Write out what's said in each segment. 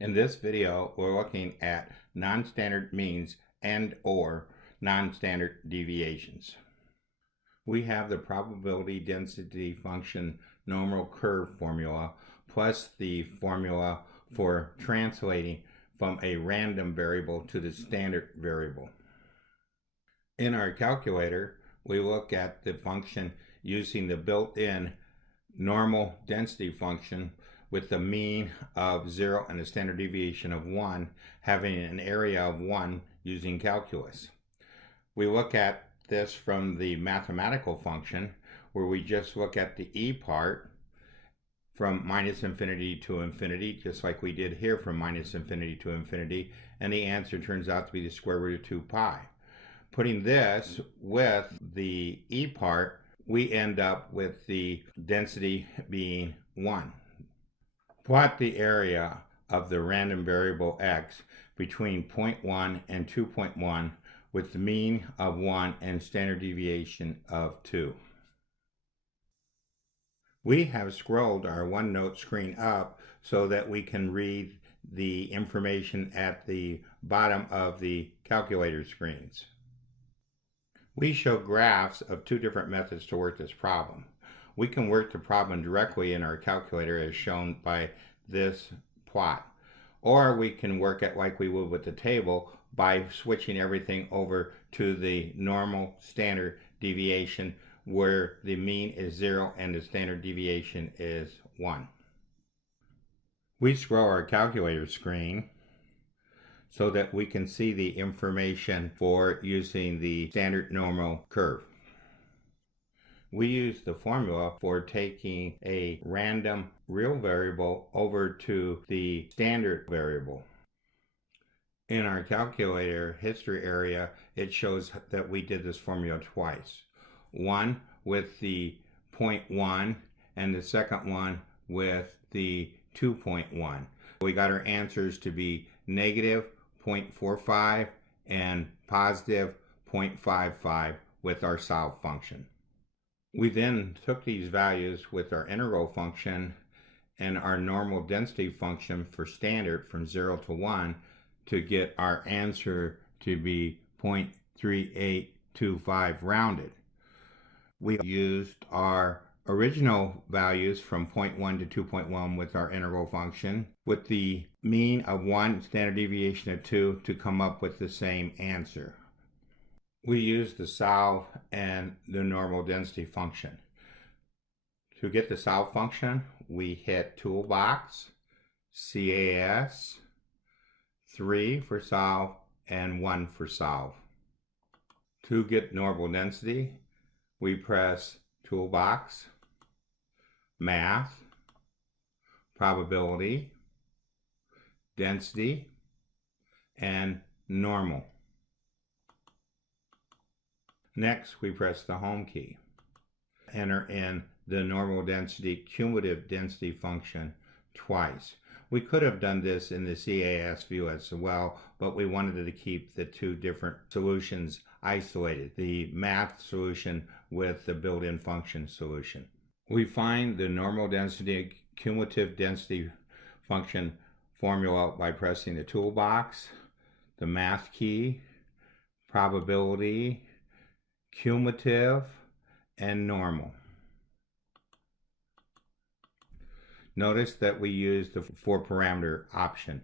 In this video, we're looking at non-standard means and/or non-standard deviations. We have the probability density function normal curve formula plus the formula for translating from a random variable to the standard variable. In our calculator, we look at the function using the built-in normal density function with the mean of 0 and a standard deviation of 1, having an area of 1 using calculus. We look at this from the mathematical function, where we just look at the e part from minus infinity to infinity, just like we did here from minus infinity to infinity, and the answer turns out to be the square root of 2 pi. Putting this with the e part, we end up with the density being 1. Plot the area of the random variable x between 0.1 and 2.1 with the mean of 1 and standard deviation of 2. We have scrolled our Onenote screen up so that we can read the information at the bottom of the calculator screens. We show graphs of two different methods to work this problem. We can work the problem directly in our calculator as shown by this plot, or we can work it like we would with the table by switching everything over to the normal standard deviation, where the mean is 0 and the standard deviation is 1. We scroll our calculator screen so that we can see the information for using the standard normal curve. We use the formula for taking a random real variable over to the standard variable. In our calculator history area, it shows that we did this formula twice. One with the 0.1 and the second one with the 2.1. We got our answers to be negative 0.45 and positive 0.55 with our solve function. We then took these values with our integral function and our normal density function for standard from 0 to 1 to get our answer to be 0.3825 rounded. We used our original values from 0.1 to 2.1 with our integral function with the mean of 1, standard deviation of 2 to come up with the same answer. We use the solve and the normal density function. To get the solve function, we hit Toolbox, CAS, 3 for solve, and 1 for solve. To get normal density, we press Toolbox, Math, Probability, Density, and Normal. Next, we press the Home key. Enter in the normal density cumulative density function twice. We could have done this in the CAS view as well, but we wanted to keep the two different solutions isolated, the math solution with the built-in function solution. We find the normal density cumulative density function formula by pressing the toolbox, the math key, probability, cumulative, and normal. Notice that we use the 4-parameter option.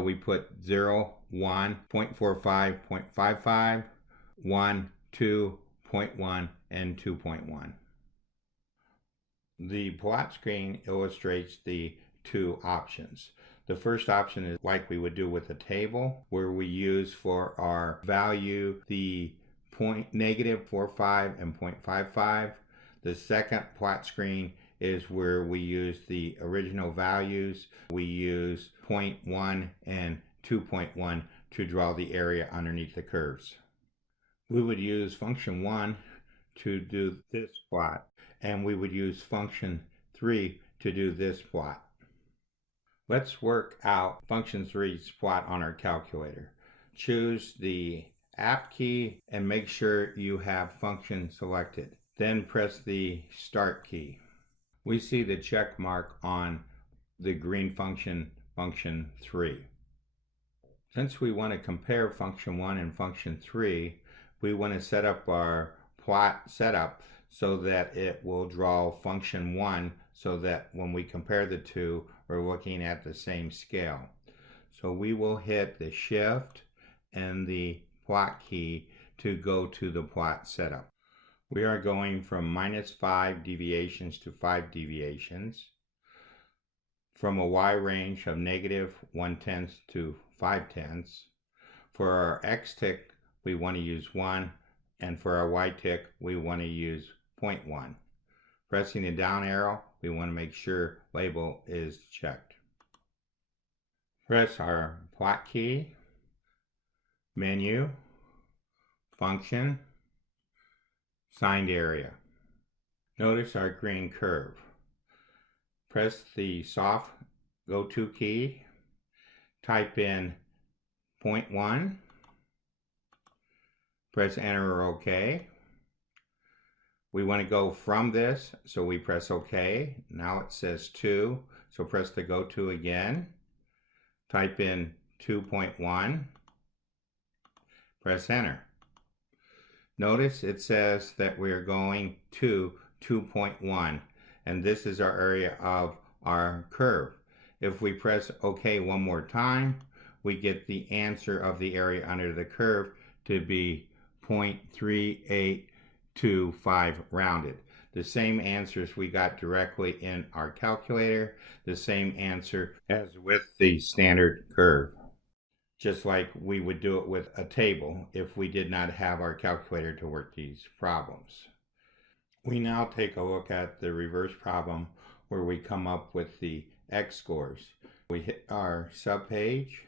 We put 0, 1, 0.45, 0.55, 1, 2, 0.1, and 2.1. The plot screen illustrates the two options. The first option is like we would do with a table, where we use for our value the negative 0.45 and 0.55. The second plot screen is where we use the original values. We use 0.1 and 2.1 to draw the area underneath the curves. We would use function 1 to do this plot, and we would use function 3 to do this plot. Let's work out function 3's plot on our calculator. Choose the app key and make sure you have function selected. Then press the start key. We see the check mark on the green function function 3. Since we want to compare function 1 and function 3, we want to set up our plot setup so that it will draw function 1 so that when we compare the two, we're looking at the same scale. So we will hit the shift and the plot key to go to the plot setup. We are going from -5 deviations to 5 deviations, from a Y range of -1/10 to 5/10. For our X tick, we want to use 1, and for our Y tick, we want to use 0.1. Pressing the down arrow, we want to make sure label is checked. Press our plot key, menu, function, signed area. Notice our green curve. Press the soft go-to key, type in 0.1, press enter or OK. We want to go from this, so we press OK. Now it says 2, so press the go-to again. Type in 2.1, press enter. Notice it says that we are going to 2.1, and this is our area of our curve. If we press OK one more time, we get the answer of the area under the curve to be 0.3825 rounded. The same answers we got directly in our calculator, the same answer as with the standard curve. Just like we would do it with a table if we did not have our calculator to work these problems. We now take a look at the reverse problem where we come up with the X scores. We hit our subpage,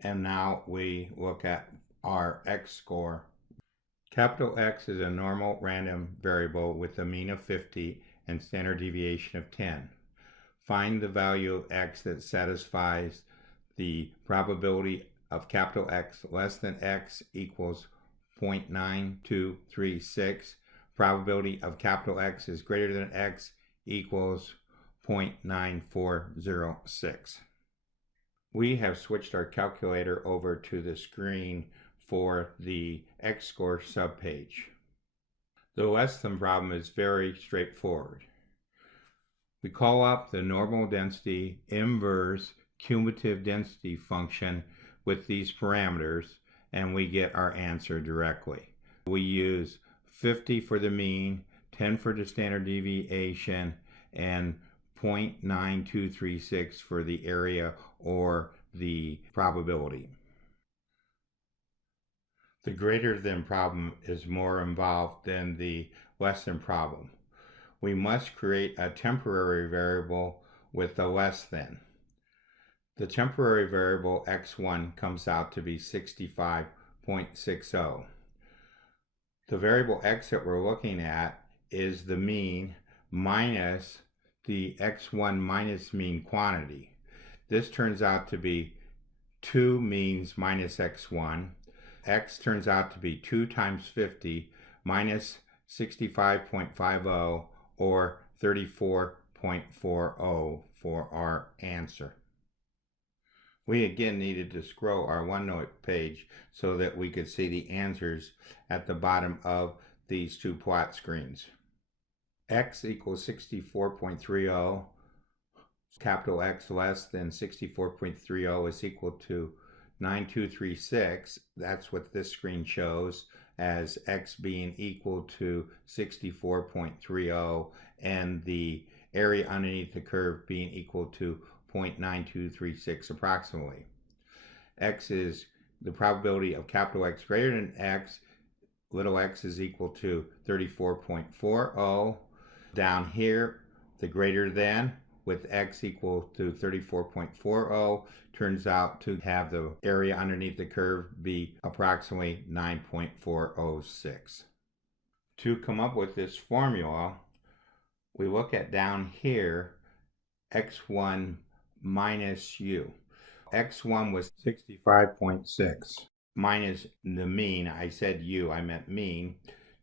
and now we look at our X score. Capital X is a normal random variable with a mean of 50 and standard deviation of 10. Find the value of X that satisfies the probability of capital X less than X equals 0.9236. Probability of capital X is greater than X equals 0.9406. We have switched our calculator over to the screen for the X score subpage. The less than problem is very straightforward. We call up the normal density inverse cumulative density function with these parameters, and we get our answer directly. We use 50 for the mean, 10 for the standard deviation, and 0.9236 for the area or the probability. The greater than problem is more involved than the less than problem. We must create a temporary variable with the less than. The temporary variable x1 comes out to be 65.60. The variable x that we're looking at is the mean minus the x1 minus mean quantity. This turns out to be 2 means minus x1. X turns out to be 2 times 50 minus 65.50 or 34.40 for our answer. We again needed to scroll our Onenote page so that we could see the answers at the bottom of these two plot screens. X equals 64.30. Capital X less than 64.30 is equal to 9236. That's what this screen shows as X being equal to 64.30 and the area underneath the curve being equal to 0.9236 approximately. X is the probability of capital X greater than X. Little x is equal to 34.40. Down here, the greater than with x equal to 34.40 turns out to have the area underneath the curve be approximately 9.406. To come up with this formula, we look at down here x1 minus u. x1 was 65.6 minus the mean. I said u, I meant mean.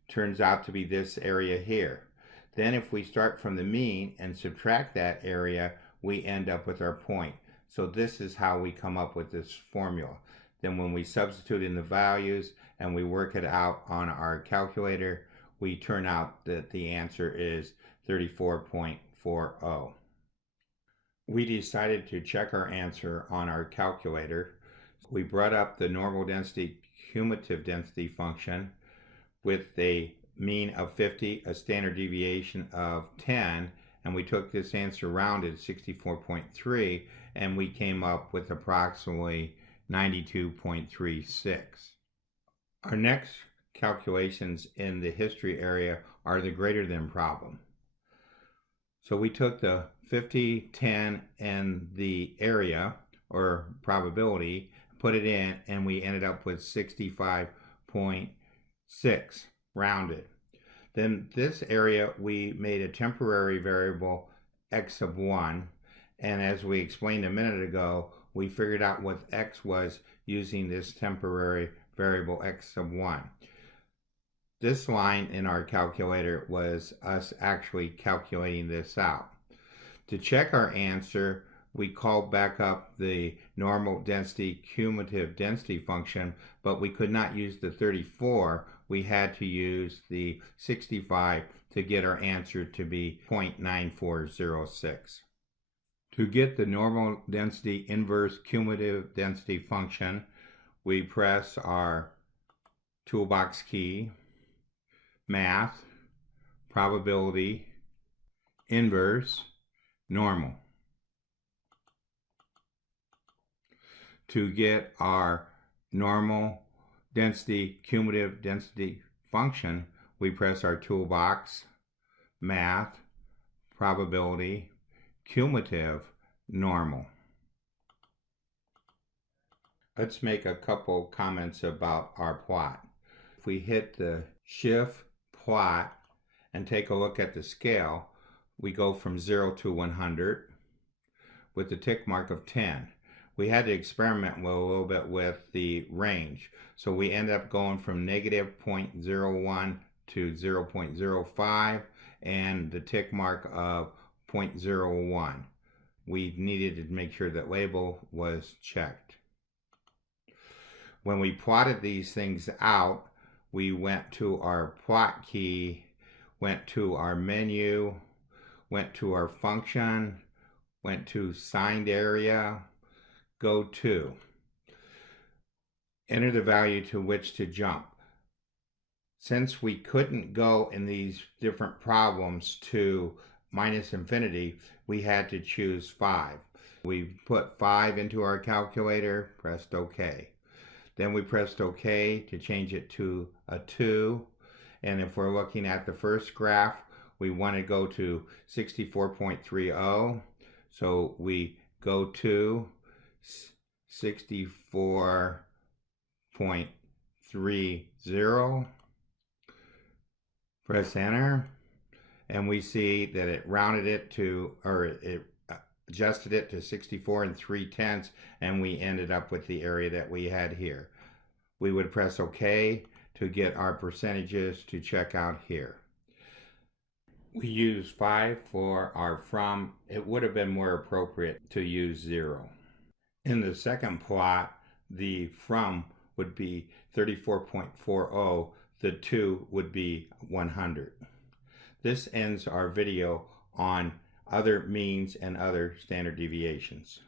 Turns out to be this area here. Then if we start from the mean and subtract that area, we end up with our point. So this is how we come up with this formula. Then when we substitute in the values and we work it out on our calculator, we turn out that the answer is 34.40. We decided to check our answer on our calculator. We brought up the normal density cumulative density function with a mean of 50, a standard deviation of 10, and we took this answer rounded 64.3, and we came up with approximately 92.36. Our next calculations in the history area are the greater than problem. So we took the 50, 10, and the area, or probability, put it in, and we ended up with 65.6 rounded. Then this area we made a temporary variable x sub 1, and as we explained a minute ago, we figured out what x was using this temporary variable x sub 1. This line in our calculator was us actually calculating this out. To check our answer, we called back up the normal density cumulative density function, but we could not use the 34. We had to use the 65 to get our answer to be 0.9406. To get the normal density inverse cumulative density function, we press our toolbox key, math, probability, inverse, normal. To get our normal density cumulative density function, we press our toolbox, math, probability, cumulative, normal. Let's make a couple comments about our plot. If we hit the shift plot and take a look at the scale, we go from 0 to 100 with the tick mark of 10. We had to experiment a little bit with the range. So we end up going from negative 0.01 to 0.05 and the tick mark of 0.01. We needed to make sure that label was checked. When we plotted these things out, we went to our plot key, went to our menu, went to our function, went to signed area, go to. Enter the value to which to jump. Since we couldn't go in these different problems to minus infinity, we had to choose 5. We put 5 into our calculator, pressed OK. Then we pressed OK to change it to a 2. And if we're looking at the first graph, we want to go to 64.30. So we go to 64.30, press enter, and we see that it rounded it to, or it adjusted it to 64 3/10, and we ended up with the area that we had here. We would press OK to get our percentages to check out here. We use 5 for our from. It would have been more appropriate to use 0. In the second plot, the from would be 34.40, the to would be 100. This ends our video on other means and other standard deviations.